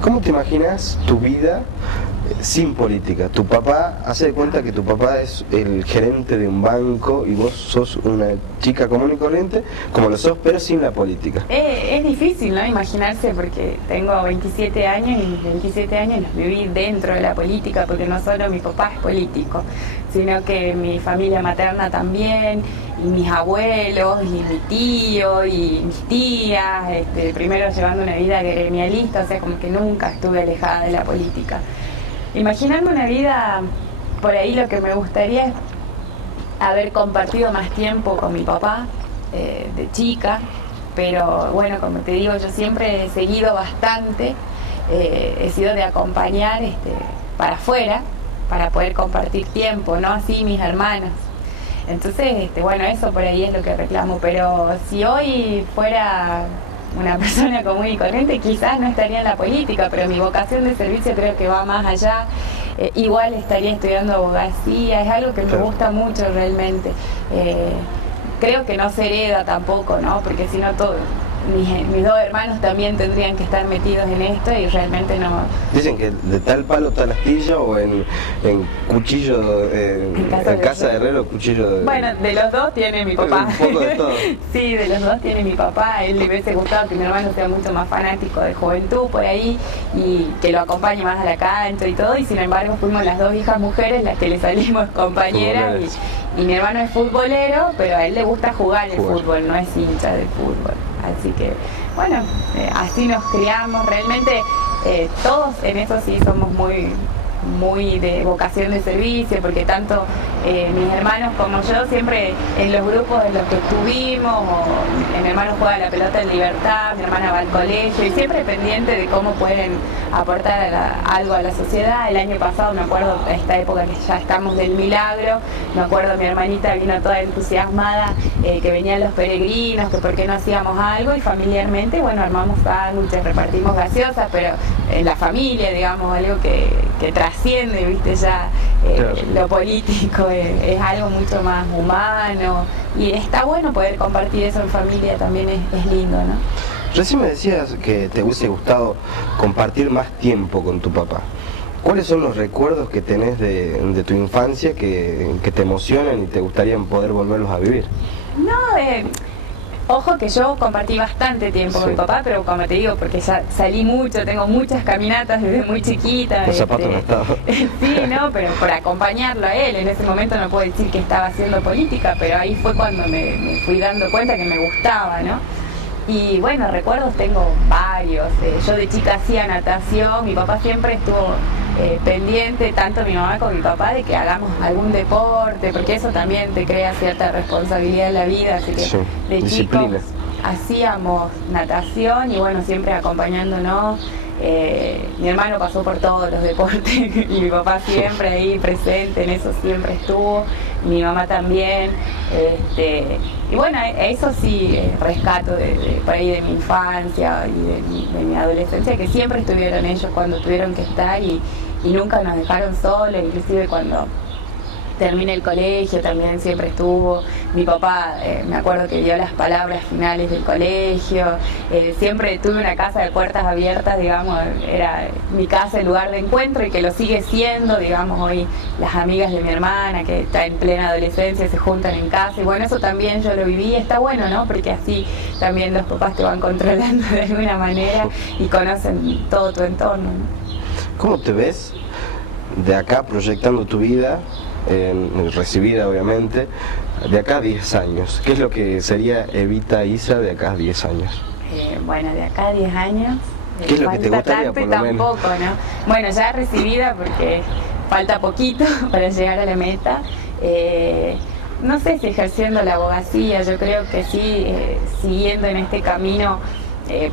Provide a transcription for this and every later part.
¿Cómo te imaginas tu vida sin política? Tu papá, hace de cuenta que tu papá es el gerente de un banco y vos sos una chica común y corriente, como lo sos, pero sin la política. Es difícil, ¿no? Imaginarse, porque tengo 27 años y mis 27 años los viví dentro de la política, porque no solo mi papá es político, sino que mi familia materna también, y mis abuelos, y mi tío, y mis tías, primero llevando una vida gremialista, o sea, como que nunca estuve alejada de la política. Imaginarme una vida, por ahí lo que me gustaría es haber compartido más tiempo con mi papá de chica, pero bueno, como te digo, yo siempre he seguido bastante, he sido de acompañar para afuera, para poder compartir tiempo, no así mis hermanos. Entonces, bueno, eso por ahí es lo que reclamo, pero si hoy fuera una persona común y corriente, quizás no estaría en la política, pero mi vocación de servicio creo que va más allá. Igual estaría estudiando abogacía, es algo que me gusta mucho realmente. Creo que no se hereda tampoco, ¿no? Porque si no, mis dos hermanos también tendrían que estar metidos en esto y realmente no. Dicen que de tal palo tal astilla, o en cuchillo, en casa de herrero, cuchillo de... Bueno, de los dos tiene mi papá. Un poco de todo. Sí, de los dos tiene mi papá. A él le hubiese gustado que mi hermano sea mucho más fanático de juventud por ahí y que lo acompañe más a la cancha y todo, y sin embargo fuimos las dos hijas mujeres las que le salimos compañeras y mi hermano es futbolero, pero a él le gusta jugar el fútbol, no es hincha del fútbol. Así que, bueno, así nos criamos. Realmente todos en eso sí somos muy de vocación de servicio, porque tanto mis hermanos como yo siempre en los grupos en los que estuvimos, o mi hermano juega la pelota en Libertad, mi hermana va al colegio, y siempre pendiente de cómo pueden aportar algo a la sociedad. El año pasado, me acuerdo, a esta época que ya estamos del milagro, me acuerdo mi hermanita vino toda entusiasmada, que venían los peregrinos, que por qué no hacíamos algo, y familiarmente, bueno, armamos sándwiches, repartimos gaseosas, pero en la familia, digamos, algo que trasciende, viste, ya lo político, es algo mucho más humano, y está bueno poder compartir eso en familia, también es lindo, ¿no? Recién me decías que te hubiese gustado compartir más tiempo con tu papá. ¿Cuáles son los recuerdos que tenés de tu infancia que te emocionan y te gustaría poder volverlos a vivir? No, ojo que yo compartí bastante tiempo con mi papá, pero como te digo, porque ya salí mucho, tengo muchas caminatas desde muy chiquita. Los zapatos no estaban. Sí, no, pero por acompañarlo a él. En ese momento no puedo decir que estaba haciendo política, pero ahí fue cuando me fui dando cuenta que me gustaba, ¿no? Y bueno, recuerdos tengo varios. Yo de chica hacía natación, mi papá siempre estuvo pendiente, tanto mi mamá como mi papá, de que hagamos algún deporte, porque eso también te crea cierta responsabilidad en la vida, así que sí, de chicos hacíamos natación y bueno, siempre acompañándonos. Mi hermano pasó por todos los deportes y mi papá siempre ahí presente, en eso siempre estuvo, mi mamá también, y bueno, eso sí rescato por ahí de mi infancia y de mi adolescencia, que siempre estuvieron ellos cuando tuvieron que estar y nunca nos dejaron solos, inclusive cuando terminé el colegio también siempre estuvo. Mi papá, me acuerdo que dio las palabras finales del colegio, siempre tuve una casa de puertas abiertas, digamos, era mi casa el lugar de encuentro y que lo sigue siendo, digamos, hoy las amigas de mi hermana que está en plena adolescencia se juntan en casa y bueno, eso también yo lo viví, está bueno, ¿no? Porque así también los papás te van controlando de alguna manera y conocen todo tu entorno, ¿no? ¿Cómo te ves de acá proyectando tu vida? Recibida obviamente, de acá a 10 años. ¿Qué es lo que sería Evita Isa de acá a 10 años? Bueno, de acá a 10 años... ¿Qué es lo que te gustaría, por lo menos? Tampoco, ¿no? Bueno, ya recibida porque falta poquito para llegar a la meta. No sé si ejerciendo la abogacía, yo creo que sí, siguiendo en este camino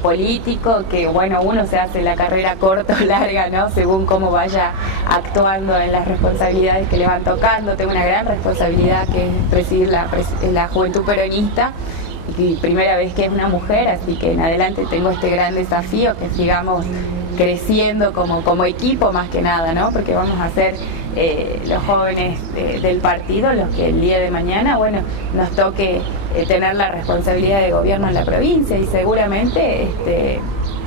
político, que bueno, uno se hace la carrera corta o larga, ¿no? Según cómo vaya actuando en las responsabilidades que le van tocando. Tengo una gran responsabilidad que es presidir la Juventud Peronista y primera vez que es una mujer, así que en adelante tengo este gran desafío, que sigamos creciendo como equipo más que nada, ¿no? Porque vamos a ser los jóvenes del partido los que el día de mañana, bueno, nos toque tener la responsabilidad de gobierno en la provincia y seguramente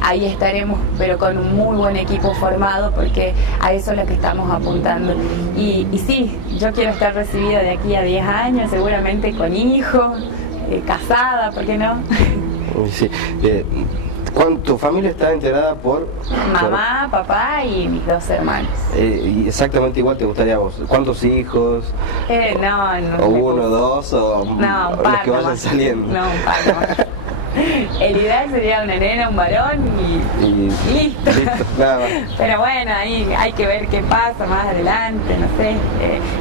ahí estaremos pero con un muy buen equipo formado, porque a eso es lo que estamos apuntando. Y sí, yo quiero estar recibida de aquí a 10 años, seguramente con hijos, casada, ¿por qué no? Sí. ¿Tu familia está integrada por...? Mamá, papá y mis 2 hermanos. ¿Y exactamente igual te gustaría a vos? ¿Cuántos hijos? No. ¿O 1, 2 o no, los que vayan saliendo? No, un par más. El ideal sería una nena, un varón y listo. Nada más. Pero bueno, ahí hay que ver qué pasa más adelante, no sé.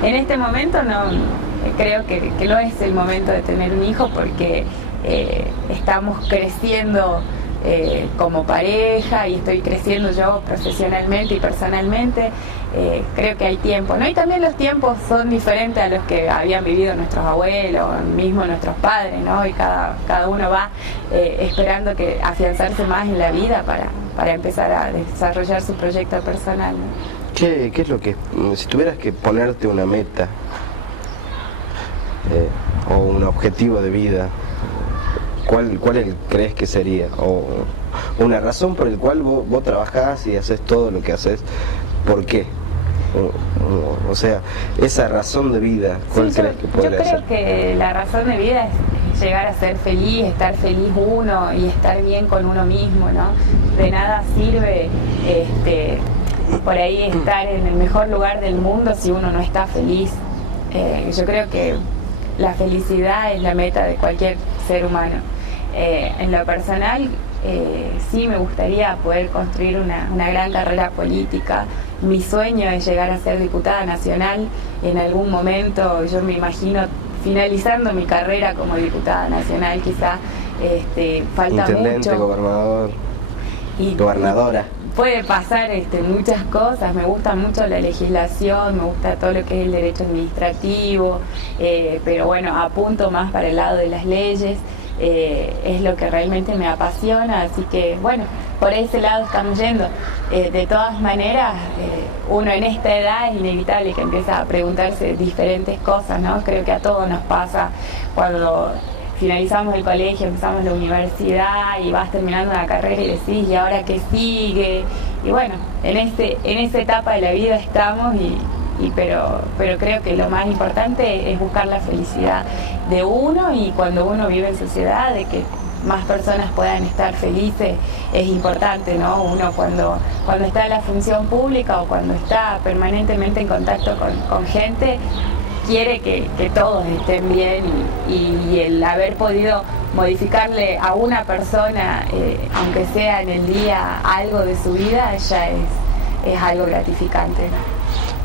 En este momento no, creo que no es el momento de tener un hijo, porque estamos creciendo como pareja, y estoy creciendo yo profesionalmente y personalmente. Creo que hay tiempo, ¿no? Y también los tiempos son diferentes a los que habían vivido nuestros abuelos, mismo nuestros padres, ¿no? Y cada uno va esperando que afianzarse más en la vida para empezar a desarrollar su proyecto personal, ¿no? ¿Qué es lo que, si tuvieras que ponerte una meta o un objetivo de vida, ¿cuál crees que sería? O una razón por la cual vos trabajás y haces todo lo que haces, ¿por qué? O sea, esa razón de vida, ¿cuál crees que podría ser? Yo creo que la razón de vida es llegar a ser feliz, estar feliz uno y estar bien con uno mismo, ¿no? De nada sirve por ahí estar en el mejor lugar del mundo si uno no está feliz. Yo creo que la felicidad es la meta de cualquier ser humano. En lo personal, sí me gustaría poder construir una gran carrera política. Mi sueño es llegar a ser diputada nacional. En algún momento yo me imagino finalizando mi carrera como diputada nacional, quizá. Falta intendente, mucho. gobernador, gobernadora. Puede pasar muchas cosas. Me gusta mucho la legislación, me gusta todo lo que es el derecho administrativo, pero bueno, apunto más para el lado de las leyes. Es lo que realmente me apasiona, así que bueno, por ese lado estamos yendo. De todas maneras, uno en esta edad es inevitable que empieza a preguntarse diferentes cosas, ¿no? Creo que a todos nos pasa cuando finalizamos el colegio, empezamos la universidad y vas terminando una carrera y decís, ¿y ahora qué sigue? Y bueno, en esa etapa de la vida estamos, pero creo que lo más importante es buscar la felicidad de uno, y cuando uno vive en sociedad, de que más personas puedan estar felices, es importante, ¿no? Uno cuando está en la función pública o cuando está permanentemente en contacto con gente, quiere que todos estén bien, y el haber podido modificarle a una persona, aunque sea en el día, algo de su vida, ya es algo gratificante.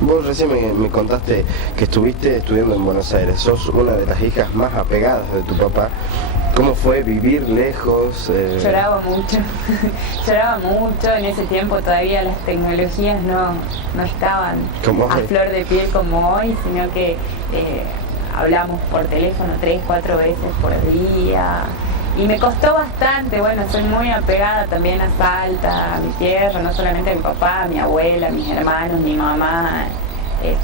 Vos recién me contaste que estuviste estudiando en Buenos Aires, sos una de las hijas más apegadas de tu papá. ¿Cómo fue vivir lejos? Lloraba mucho, lloraba mucho. En ese tiempo todavía las tecnologías no estaban a flor de piel como hoy, sino que hablamos por teléfono 3, 4 veces por día. Y me costó bastante. Bueno, soy muy apegada también a Salta, a mi tierra, no solamente a mi papá, a mi abuela, a mis hermanos, mi mamá.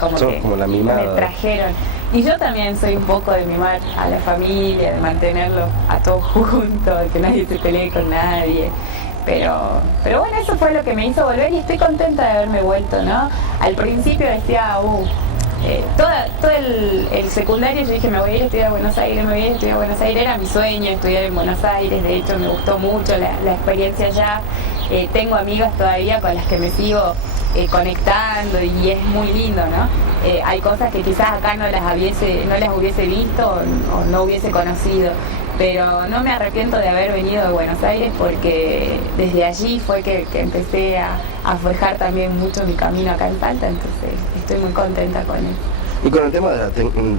Como la mimada. Me trajeron. Y yo también soy un poco de mimar a la familia, de mantenerlos a todos juntos, de que nadie se pelee con nadie. Pero bueno, eso fue lo que me hizo volver, y estoy contenta de haberme vuelto, ¿no? Al principio decía, todo el secundario yo dije, me voy a ir a estudiar a Buenos Aires, me voy a ir a estudiar a Buenos Aires. Era mi sueño estudiar en Buenos Aires, de hecho me gustó mucho la experiencia allá. Tengo amigas todavía con las que me sigo conectando, y es muy lindo, ¿no? Hay cosas que quizás acá no las hubiese visto o no hubiese conocido, pero no me arrepiento de haber venido de Buenos Aires, porque desde allí fue que empecé a forjar también mucho mi camino acá en Salta, entonces estoy muy contenta con eso. Y con el tema de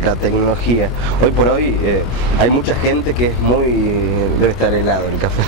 la tecnología, hoy por hoy hay mucha gente que es debe estar helado el café.